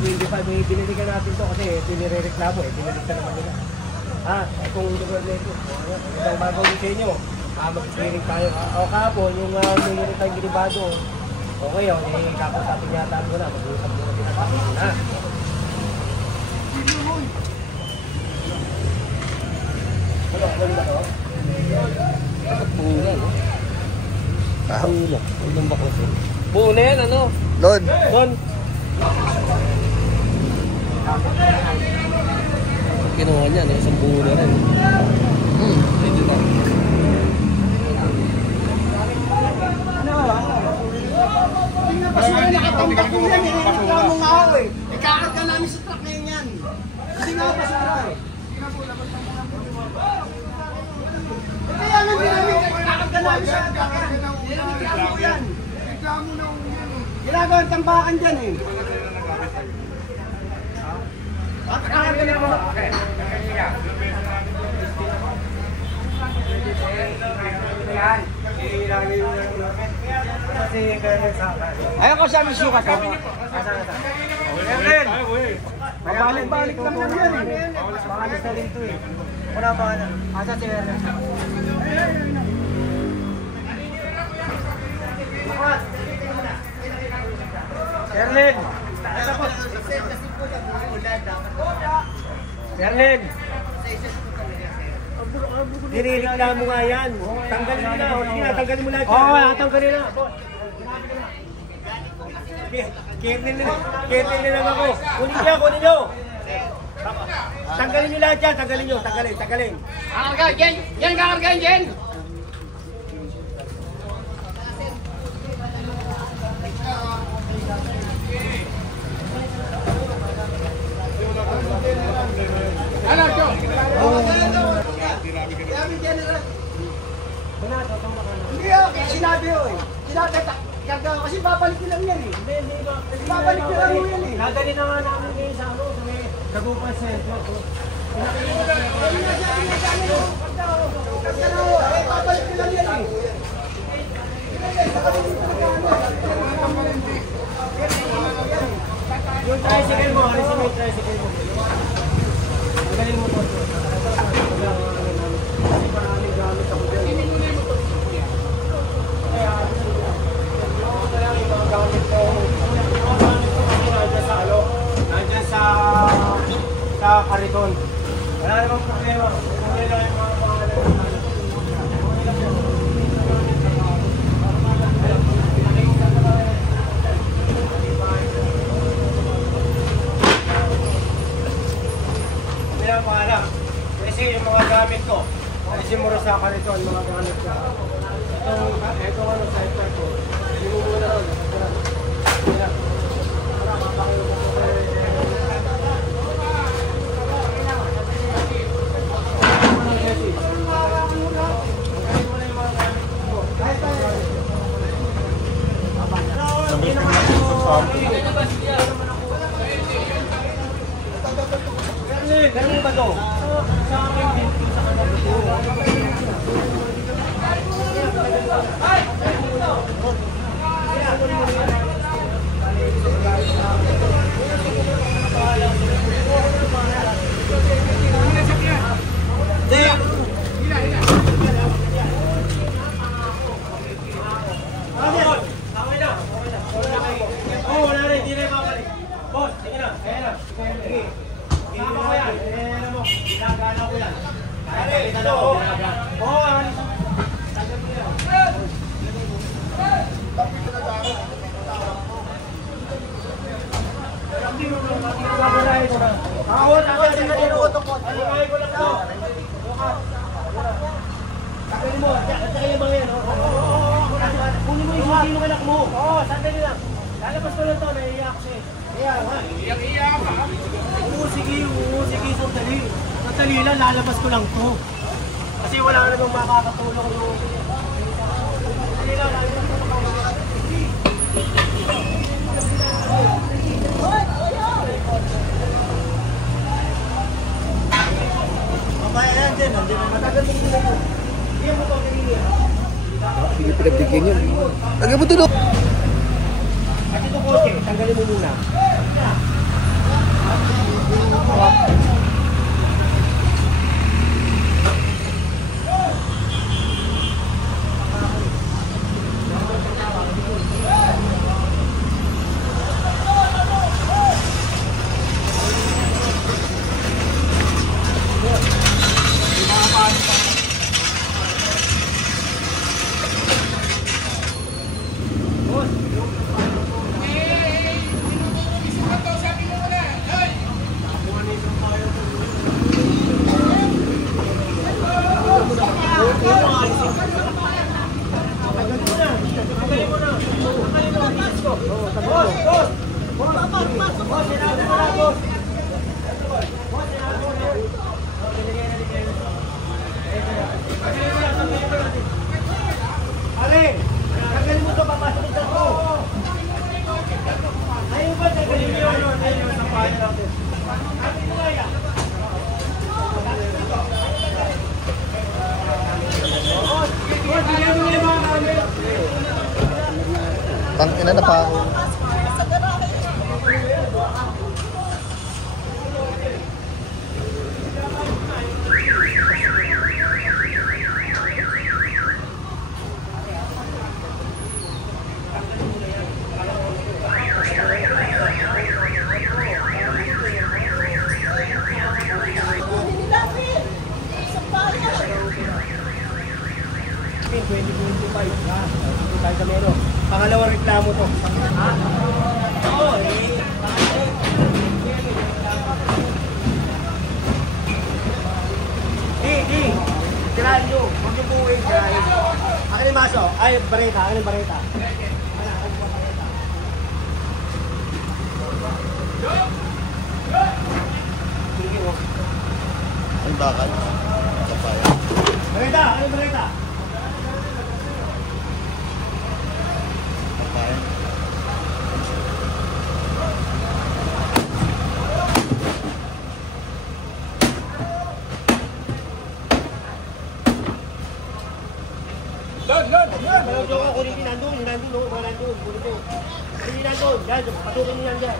may binili ka natin to kasi pinire-reklamo eh, binili ka naman nila. Kung lugar na ito, itong bagawin sa inyo, mag-clearing tayo. O kahapon, yung mayroon tayong ginibado, okay o, kakasapin yata mo na, mag-uusap mo na pinatapos na. Ano ba ito? Puna, no? Puna. Ilang ba kasi? Puna yan, ano? Don. Don. Kinuha niya, no? Isang puna rin. Medyo na. Basura nakatambak mo yan eh. Reklamo nga ako eh. Ikakarga namin sa truck na yan. Kasi nga basura eh. Kaya nga din namin ikakarga namin sa truck yan. Reklamo yan. Reklamo na yan. Ginagawang tambakan dyan eh. Ikakarga namin. Okay. Ayaw ko siya misukat ko. Balik-balik lang yan eh. Makalis na rin ito eh. Wala ba na? Asa si Ernest? Erlin! Erlin! Nireklamo nga yan. Tanggalin mo na. Tanggalin mo lahat. Oo, tanggalin na. Kernel na lang ako. Kunin nyo. Tanggalin nyo lahat yan. Tanggalin. Kakargahin, Jen! Kakargahin, Jen! Ano, Jo? Hindi ako, sinabi ko eh. Kasi babalik nilang yan eh. Babalik nilang yan eh. Nadali na nga namin ngayon sa ano, sa may Dagupan Center. Babalik nilang yan eh. Yung tricycle mo, alisin mo yung tricycle mo. Magaling mo po. Kasi maraming gamit ako dyan. Kaya, ako na lang yung mga gamit ko. Yung mga gamit ko kasi nandiyan sa ano, nandiyan sa kariton. Wala namang problema. Kung lang yung mga kasi yung mga gamit ko, alisin mo rin sa kariton, mga gamit ko. Ito ano, cipher ko. Hindi mo muna ron. Ganun ba ito? Sa akin din, sa kanila ito. Wala rin, hindi na mabalik. Boss, sige na, kaya na. Sama ko yan. Alam mo, ginagana ko yan. Kaya na ako. Oo, tagal mo yan. Ako, tagal mo yan. Alumay ko lang ito. Tagal mo, tagal yung mga yan. Kunin mo yung hindi ng anak mo. Oo, sandali lang. Lalabas ko lang ito, naiiyak siya. Iyak ka? Oo, sige, sandali. Sandali lang, lalabas ko lang to. Kasi wala ka namang makakatulong doon. Sandali lang, lalabas ko lang. Mamaya yan din, matagal mo sila mo. Iyan mo ito, kanina. Sige, pinagdigyan yun. Lagyan mo tulog. At ito kotse, tanggalin mo muna. Aling, tanggalin mo ito, papasok ito ko. Ayaw ba, tanggalin mo yun? Ayaw sa pahay natin. Atin mo kaya. Tangina na pa ako. Pangalawang reklamo to. Ha? Oo, Di. Tirahan nyo. Huwag nyo buuin. Tirahan nyo. Akin yung maso. Ay, bareta. Akin yung bareta. Ang bakal. Kapaya. Bareta. Akin yung bareta. Kapaya. Malaw ko kunin din nandun. Yung nandun, no? Mga nandun. Kunin din. Kunin nandun. Yan, patukin nyo yan dyan.